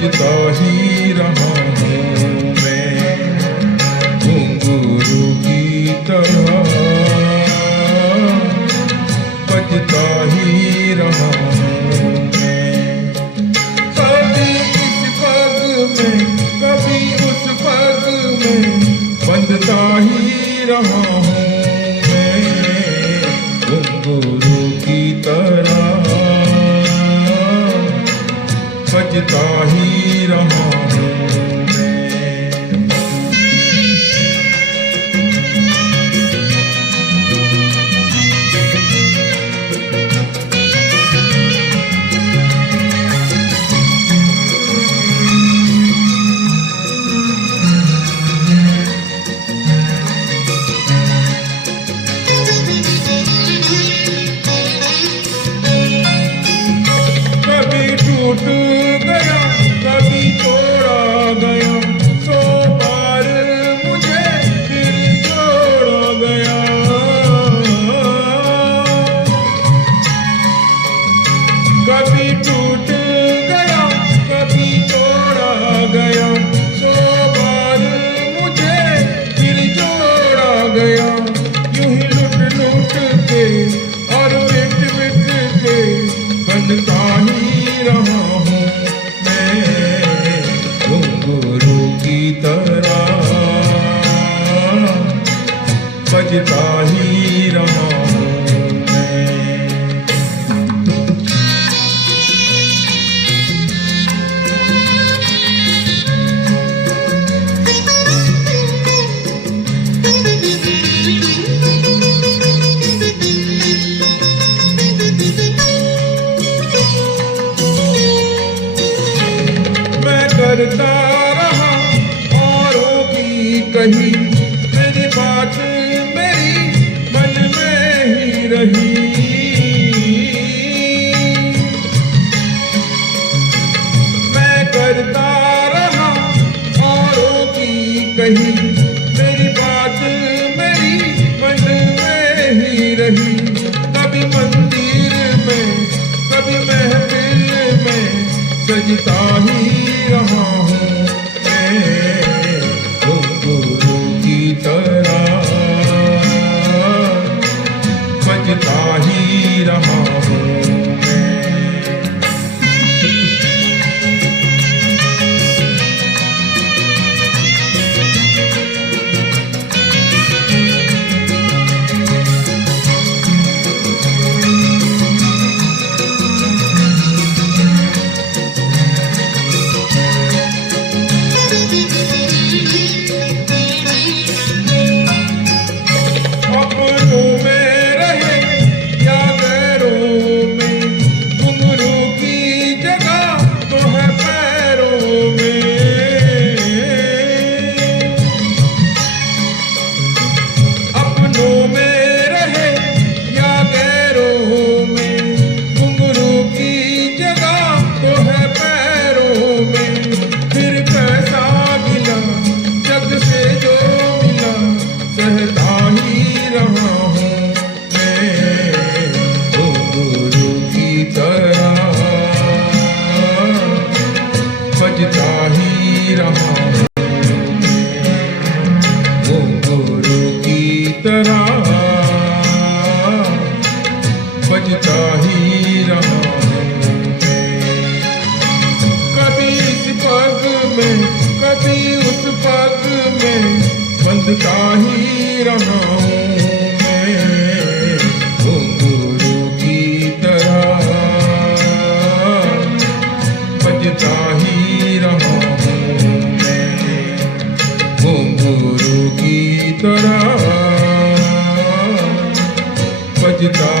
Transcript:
बजता ही रहा हूँ मैं घुंघरू की तरह, बजता ही रहा हूँ मैं। कभी इस पग में कभी उस पग में बंधता ही रहा हूँ मैं घुंघरू की तरह, बजता ही रहा हूँ टूट गया कभी तोड़ा गया, सौ बार मुझे फिर जोड़ा गया। कभी टूट गया कभी तोड़ा गया, सौ बार मुझे फिर जोड़ा गया। यूं ही लुट लुट के और बिट बिट के बनता ही रहा हूँ मैं घुंघरू की तरह, बजता ही रहा हूँ करता रहा औरों की कही, मेरी बात मेरी मन में ही रही। मैं करता रहा औरों की कही, मेरी बात मेरी मन में ही रही। कभी मंदिर में कभी महफिल में सजता ही रहा हूँ मैं घुंघरू की तरह, बजता ही रहा हूँ बजता ही रहा हूँ कभी इस पग में कभी उस पग में बंधता ही रहा हूँ मैं घुंघरू की तरह, बजता ही रहा हूँ मैं घुंघरू की तरह, बजता